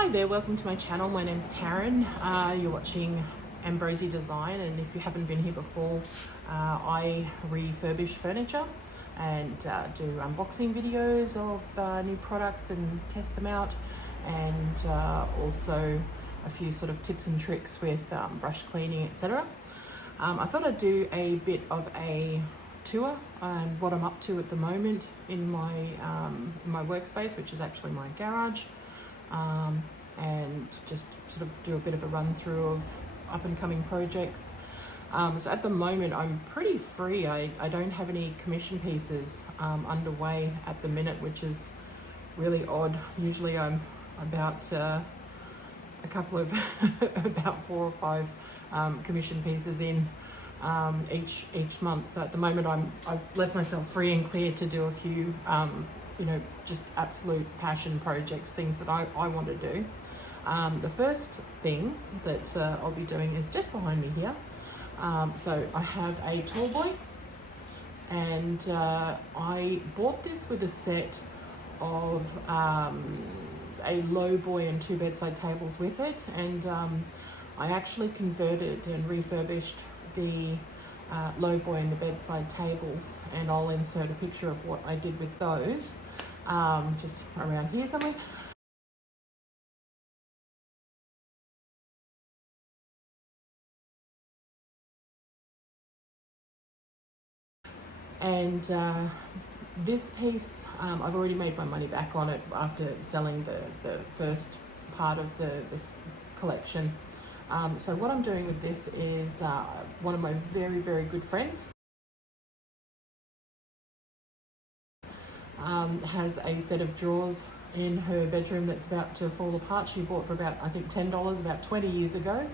Hi there, welcome to my channel. My name's Taryn. You're watching Ambrosi Design, and if you haven't been here before, I refurbish furniture and do unboxing videos of new products and test them out, and also a few sort of tips and tricks with brush cleaning, etc. I thought I'd do a bit of a tour and what I'm up to at the moment in my workspace, which is actually my garage. And just sort of do a bit of a run through of up and coming projects. So at the moment I'm pretty free. I don't have any commission pieces underway at the minute, which is really odd. Usually I'm about a couple of about 4 or 5 commission pieces in each month. So at the moment I've left myself free and clear to do a few just absolute passion projects, things that I want to do. The first thing that I'll be doing is just behind me here. So I have a Tallboy, and I bought this with a set of a lowboy and 2 bedside tables with it, and I actually converted and refurbished the lowboy and the bedside tables, and I'll insert a picture of what I did with those just around here somewhere. And this piece, I've already made my money back on it after selling the first part of this collection. So what I'm doing with this is one of my very, very good friends has a set of drawers in her bedroom that's about to fall apart. She bought for about, I think, $10 about 20 years ago.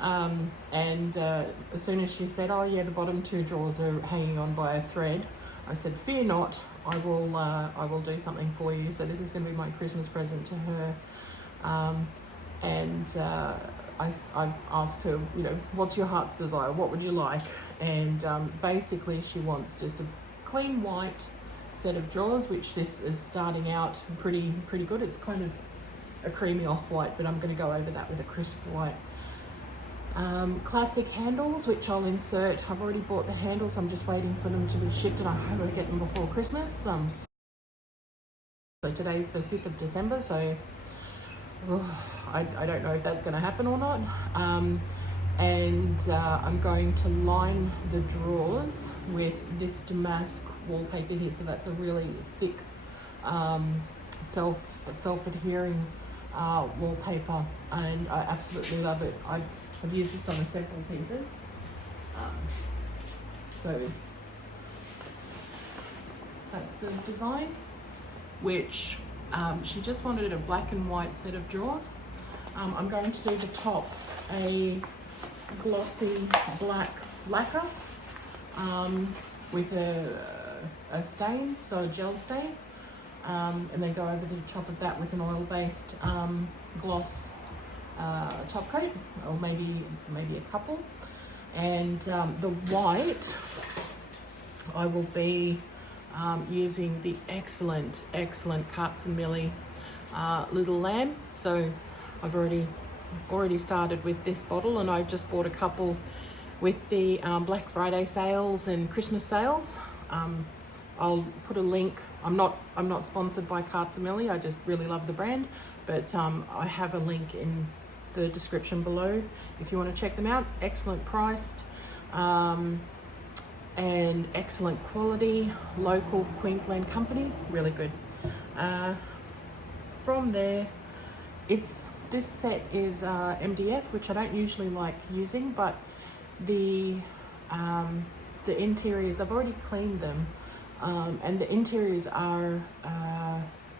And as soon as she said, "Oh yeah, the bottom 2 drawers are hanging on by a thread," I said, "Fear not, I will do something for you." So this is going to be my Christmas present to her. I've asked her, what's your heart's desire? What would you like? And basically she wants just a clean white set of drawers, which this is starting out pretty good. It's kind of a creamy off-white, but I'm going to go over that with a crisp white. Classic handles, which I'll insert. I've already bought the handles. I'm just waiting for them to be shipped, and I hope I get them before Christmas. So today's the 5th of December, so I don't know if that's going to happen or not. I'm going to line the drawers with this damask wallpaper here. So that's a really thick, self-adhering wallpaper, and I absolutely love it. I've used this on several pieces. So that's the design, which she just wanted a black and white set of drawers. I'm going to do the top a glossy black lacquer with a stain, so a gel stain, and then go over the top of that with an oil-based gloss top coat, or maybe a couple. And the white, I will be using the excellent Carts and Millie Little Lamb. So I've already started with this bottle, and I've just bought a couple with the Black Friday sales and Christmas sales. I'll put a link. I'm not sponsored by Carts and Millie. I just really love the brand, but I have a link in the description below if you want to check them out. Excellent priced and excellent quality, local Queensland company, really good. From there, this set is MDF, which I don't usually like using, but the interiors, I've already cleaned them, and the interiors are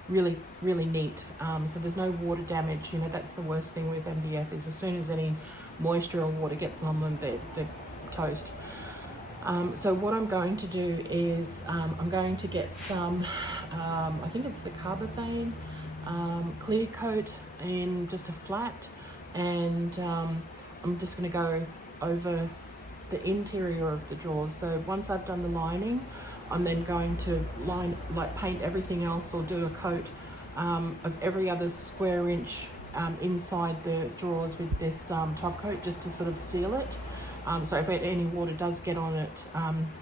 really neat. So there's no water damage. That's the worst thing with MDF, is as soon as any moisture or water gets on them, they're toast. So what I'm going to do is I'm going to get some, I think it's the Carbothane clear coat in just a flat, and I'm just going to go over the interior of the drawers. So once I've done the lining, I'm then going to paint everything else, or do a coat of every other square inch inside the drawers with this top coat just to sort of seal it. So if any water does get on it,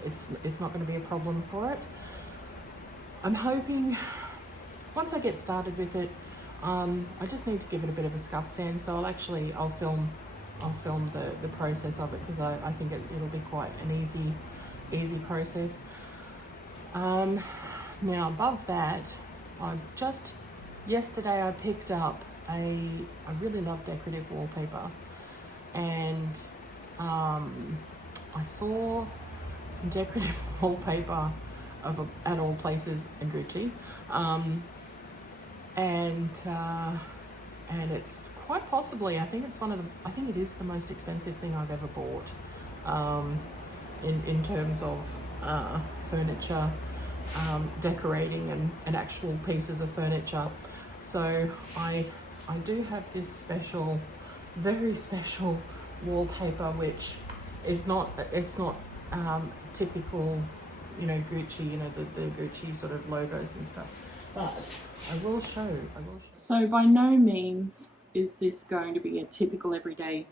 it's not going to be a problem for it. I'm hoping once I get started with it, I just need to give it a bit of a scuff sand. So I'll film the process of it, because I think it'll be quite an easy process. Now above that, yesterday I picked up I really love decorative wallpaper, and I saw some decorative wallpaper at all places in Gucci, and it's quite possibly, I think it is the most expensive thing I've ever bought, in terms of furniture, decorating and actual pieces of furniture. So I do have this very special wallpaper, which is not typical, Gucci, the Gucci sort of logos and stuff. But I will show. So by no means is this going to be a typical everyday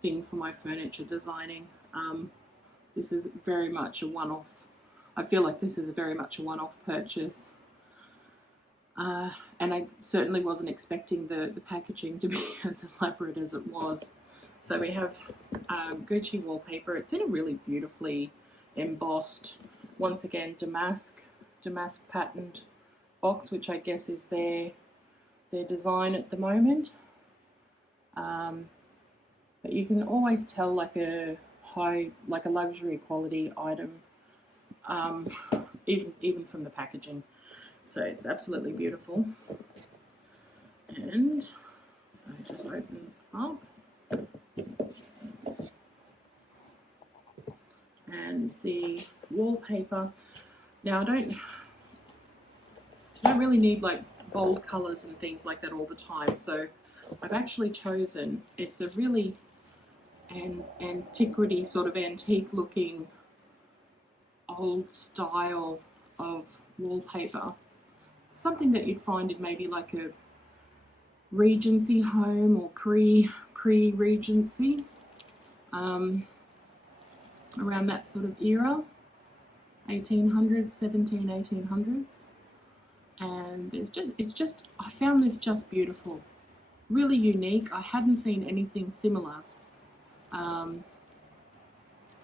thing for my furniture designing. This is very much a one-off. I feel like this is very much a one-off purchase. And I certainly wasn't expecting the packaging to be as elaborate as it was. So we have Gucci wallpaper. It's in a really beautifully embossed, once again, damask patterned box, which I guess is their design at the moment. But you can always tell like a luxury quality item, even from the packaging. So it's absolutely beautiful. And so it just opens up. And the wallpaper, now I don't really need like bold colours and things like that all the time, so I've actually chosen, it's a really antiquity, sort of antique looking old style of wallpaper, something that you'd find in maybe like a Regency home or pre-Regency, around that sort of era, 1800s, 1800s. And I found this just beautiful, really unique. I hadn't seen anything similar, and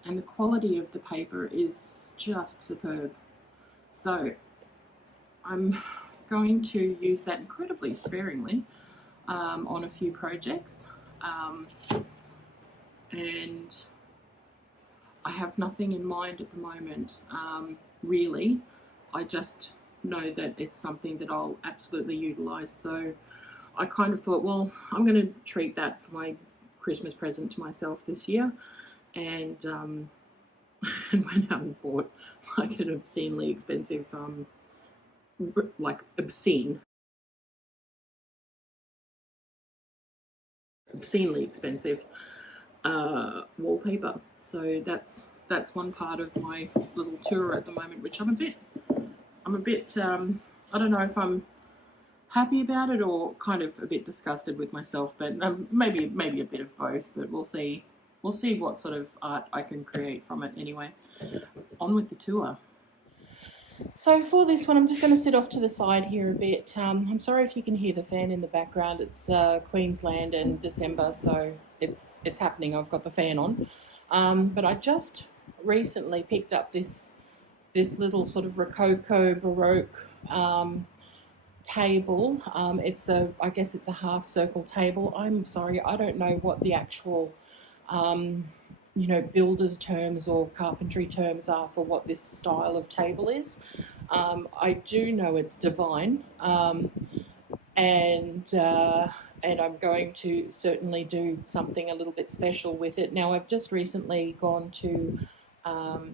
the quality of the paper is just superb. So I'm going to use that incredibly sparingly on a few projects, and I have nothing in mind at the moment, really. I just know that it's something that I'll absolutely utilize. So I kind of thought, well, I'm going to treat that for my Christmas present to myself this year, and went out and bought like an obscenely expensive, obscenely expensive wallpaper. So that's one part of my little tour at the moment, which I'm a bit I don't know if I'm happy about it or kind of a bit disgusted with myself, but maybe a bit of both, but we'll see what sort of art I can create from it anyway. On with the tour. So for this one, I'm just going to sit off to the side here a bit. I'm sorry if you can hear the fan in the background. It's Queensland and December, so it's happening. I've got the fan on. But I just recently picked up this little sort of Rococo Baroque table. I guess it's a half circle table. I'm sorry, I don't know what the actual builder's terms or carpentry terms are for what this style of table is. I do know it's divine, and I'm going to certainly do something a little bit special with it. Now, I've just recently gone to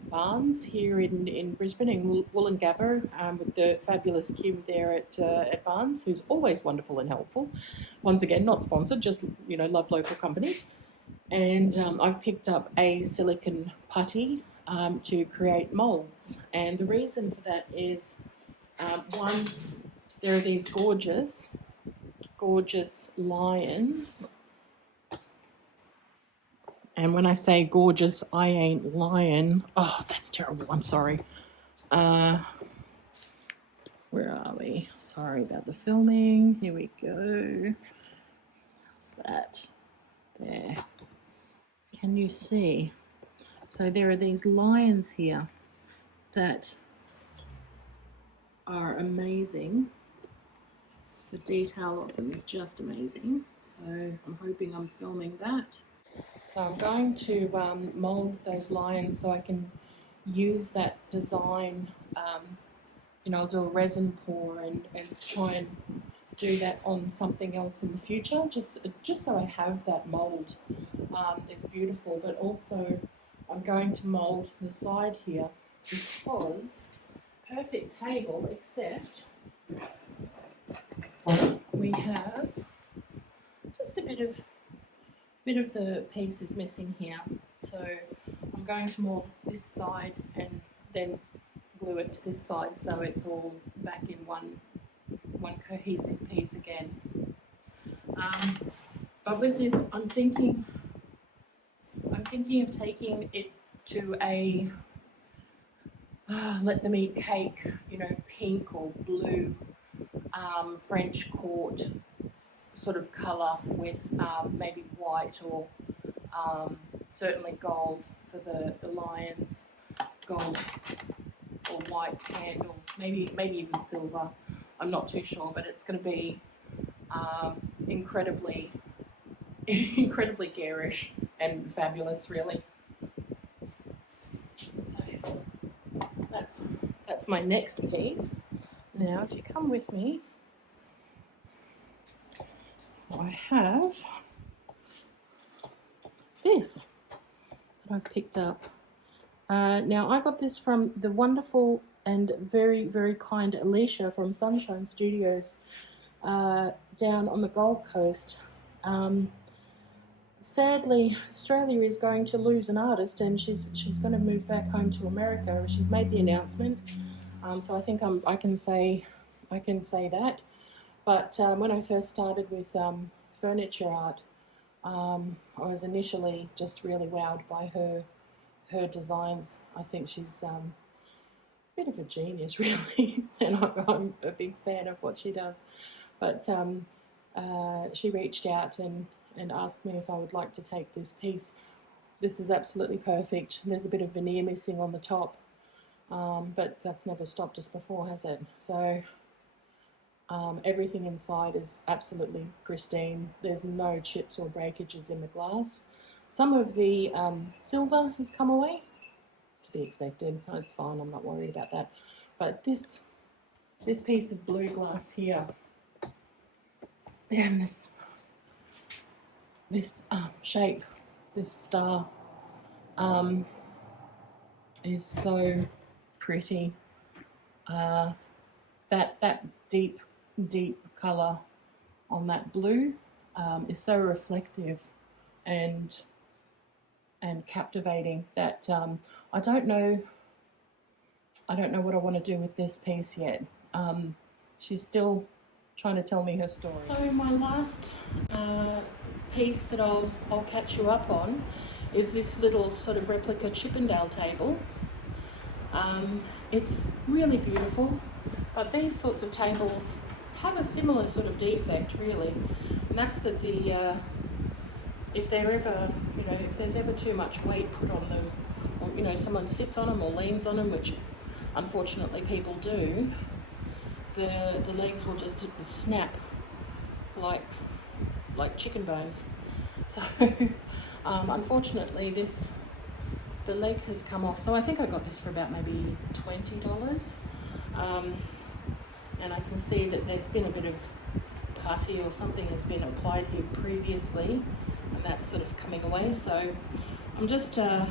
Barnes here in Brisbane, in Wollongabba, with the fabulous Kim there at Barnes, who's always wonderful and helpful. Once again, not sponsored, just love local companies. And I've picked up a silicone putty to create moulds. And the reason for that is, one, there are these gorgeous gorgeous lions. And when I say gorgeous, I ain't lying. Oh, that's terrible. I'm sorry. Where are we? Sorry about the filming. Here we go. How's that? There. Can you see? So there are these lions here that are amazing. The detail of them is just amazing. So I'm hoping I'm filming that. So I'm going to mould those lions so I can use that design. You know, I'll do a resin pour and try and do that on something else in the future, just so I have that mould. It's beautiful, but also I'm going to mould the side here because perfect table, except we have just a bit of the piece is missing here. So I'm going to mould this side and then glue it to this side so it's all back in one cohesive piece again. But with this, I'm thinking of taking it to a let them eat cake, you know, pink or blue French court sort of colour with maybe white or certainly gold for the lions, gold or white handles, maybe even silver. I'm not too sure, but it's going to be incredibly garish and fabulous, really. So that's my next piece. Now, if you come with me, I have this that I've picked up. Now, I got this from the wonderful and very, very kind Alicia from Sunshine Studios down on the Gold Coast. Sadly, Australia is going to lose an artist, and she's going to move back home to America. She's made the announcement, so I think I can say that. But when I first started with furniture art, I was initially just really wowed by her designs. I think she's a bit of a genius, really, and I'm a big fan of what she does. But she reached out and asked me if I would like to take this piece. This is absolutely perfect. There's a bit of veneer missing on the top, but that's never stopped us before, has it? So everything inside is absolutely pristine. There's no chips or breakages in the glass. Some of the silver has come away, to be expected. It's fine, I'm not worried about that. But this piece of blue glass here, and this shape, this star, is so pretty. That deep colour on that blue is so reflective and captivating that I don't know what I want to do with this piece yet. She's still trying to tell me her story. So my last piece that I'll catch you up on is this little sort of replica Chippendale table. It's really beautiful, but these sorts of tables have a similar sort of defect, really, and that's that if there's ever too much weight put on them, or someone sits on them or leans on them, which unfortunately people do, the legs will just snap like chicken bones. So unfortunately the leg has come off. So I think I got this for about maybe $20. And I can see that there's been a bit of putty or something has been applied here previously, and that's sort of coming away. So I'm just I'm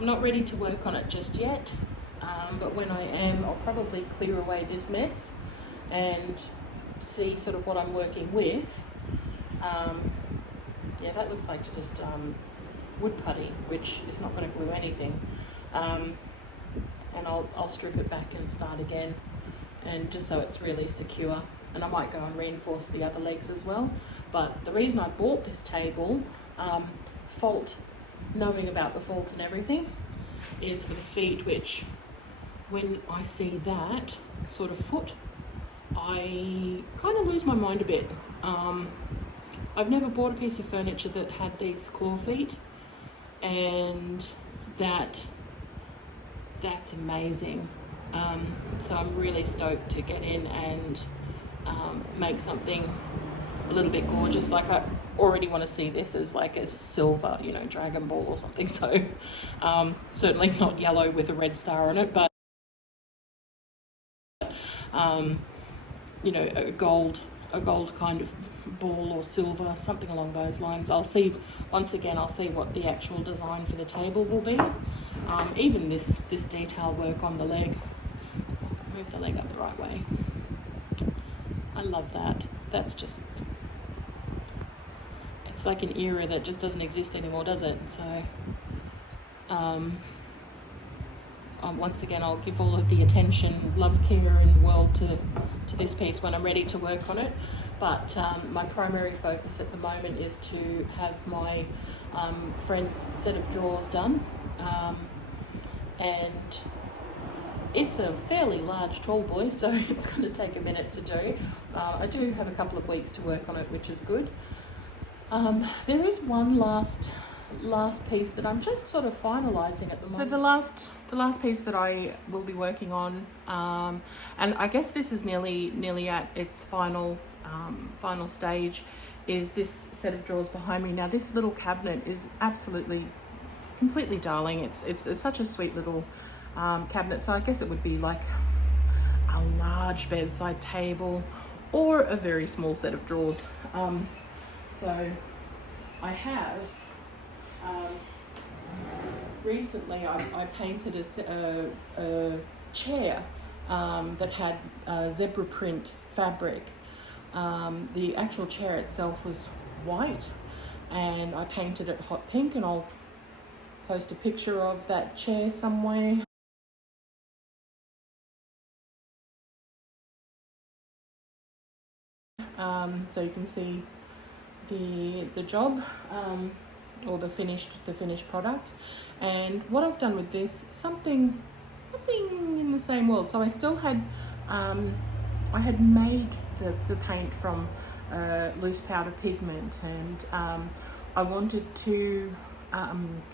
not ready to work on it just yet, but when I am, I'll probably clear away this mess and see sort of what I'm working with. Yeah, that looks like just wood putty, which is not going to glue anything. And I'll strip it back and start again, and just so it's really secure. and I might go and reinforce the other legs as well. But the reason I bought this table, knowing about the fault and everything, is for the feet, which when I see that sort of foot, I kind of lose my mind a bit. I've never bought a piece of furniture that had these claw feet, and that's amazing. So I'm really stoked to get in and make something a little bit gorgeous. Like, I already want to see this as like a silver, you know, Dragon Ball or something. So certainly not yellow with a red star on it, but you know, a gold kind of ball or silver, something along those lines. I'll see, once again, I'll see what the actual design for the table will be. Even this detail work on the leg. Move the leg up the right way. I love that. That's just, it's like an era that just doesn't exist anymore, does it? So once again, I'll give all of the attention, love, care in the world to this piece when I'm ready to work on it. But my primary focus at the moment is to have my friend's set of drawers done. And it's a fairly large Tallboy, so it's going to take a minute to do. I do have a couple of weeks to work on it, which is good. There is one last piece that I'm just sort of finalising at the moment. So the last piece that I will be working on, and I guess this is nearly at its final stage, is this set of drawers behind me. Now, this little cabinet is absolutely, completely darling. It's such a sweet little cabinet. So I guess it would be like a large bedside table or a very small set of drawers. So I have recently I painted a chair that had zebra print fabric. The actual chair itself was white, and I painted it hot pink, and I'll post a picture of that chair somewhere. So you can see the job, or the finished product. And what I've done with this, something in the same world. So I still had I had made the paint from loose powder pigment, and I wanted to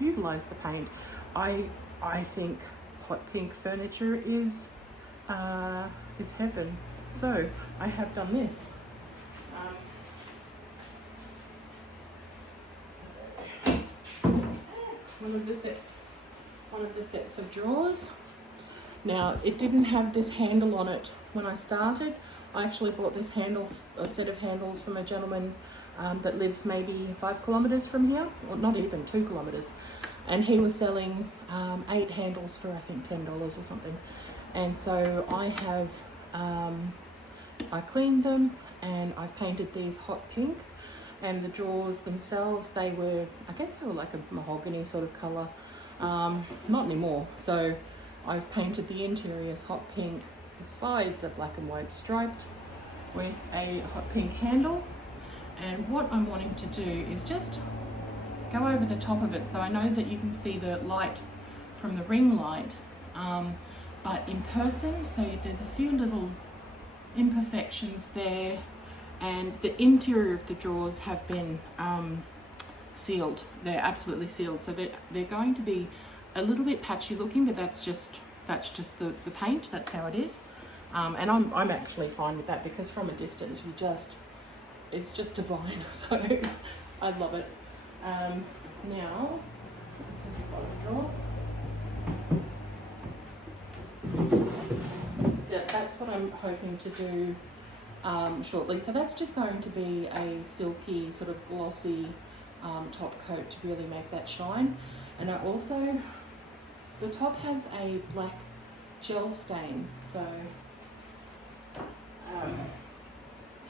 utilize the paint. I think hot pink furniture is heaven. So I have done this. One of the sets of drawers. Now, it didn't have this handle on it when I started. I actually bought this a set of handles from a gentleman that lives maybe 5 kilometres from here, or not even 2 kilometres, and he was selling 8 handles for, I think, $10 or something. And so I have I cleaned them, and I've painted these hot pink. And the drawers themselves, I guess they were like a mahogany sort of colour. Not anymore. So I've painted the interiors hot pink. The sides are black and white striped with a hot pink handle. And what I'm wanting to do is just go over the top of it. So I know that you can see the light from the ring light, but in person, so there's a few little imperfections there. And the interior of the drawers have been sealed. They're absolutely sealed. So they're going to be a little bit patchy looking, but that's just the paint. That's how it is. And I'm actually fine with that, because from a distance it's just divine. So I love it. Now this is the bottom drawer. That's what I'm hoping to do shortly. So that's just going to be a silky, sort of glossy top coat to really make that shine. And the top has a black gel stain. So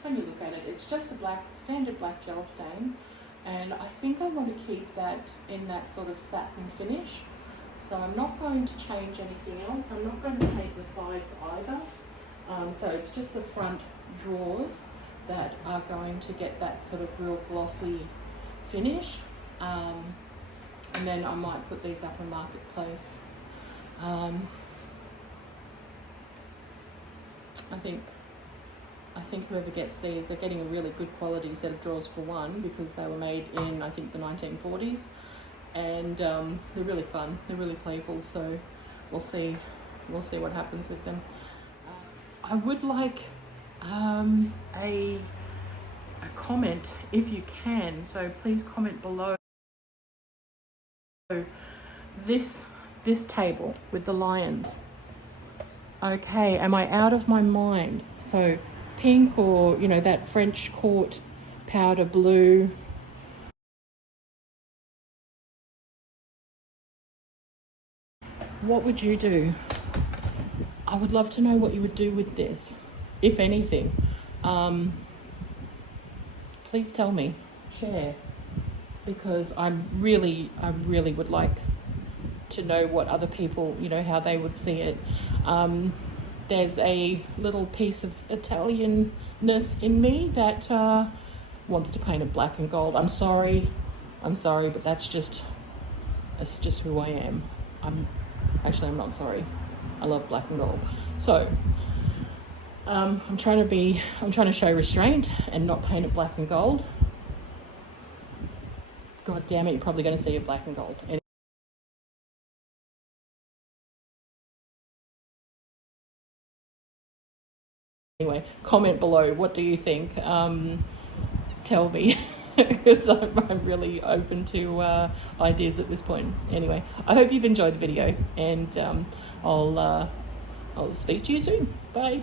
when you look at it, it's just a standard black gel stain. And I think I want to keep that in that sort of satin finish. So I'm not going to change anything else. I'm not going to paint the sides either. So it's just the front drawers that are going to get that sort of real glossy finish. And then I might put these up in Marketplace. I think whoever gets these, they're getting a really good quality set of drawers for one, because they were made in, I think, the 1940s, and they're really fun. They're really playful. So we'll see what happens with them. I would like a comment if you can. So please comment below. This table with the lions. Okay, am I out of my mind? So pink, or that French court powder blue. What would you do? I would love to know what you would do with this, if anything. Please tell me, share, because I really would like to know what other people, how they would see it. There's a little piece of Italianness in me that wants to paint it black and gold. I'm sorry, but that's just who I am. I'm not sorry. I love black and gold. So I'm trying to show restraint and not paint it black and gold. God damn it, you're probably going to see it black and gold. Anyway, comment below. What do you think? Tell me, because I'm really open to ideas at this point. Anyway, I hope you've enjoyed the video, and I'll speak to you soon. Bye.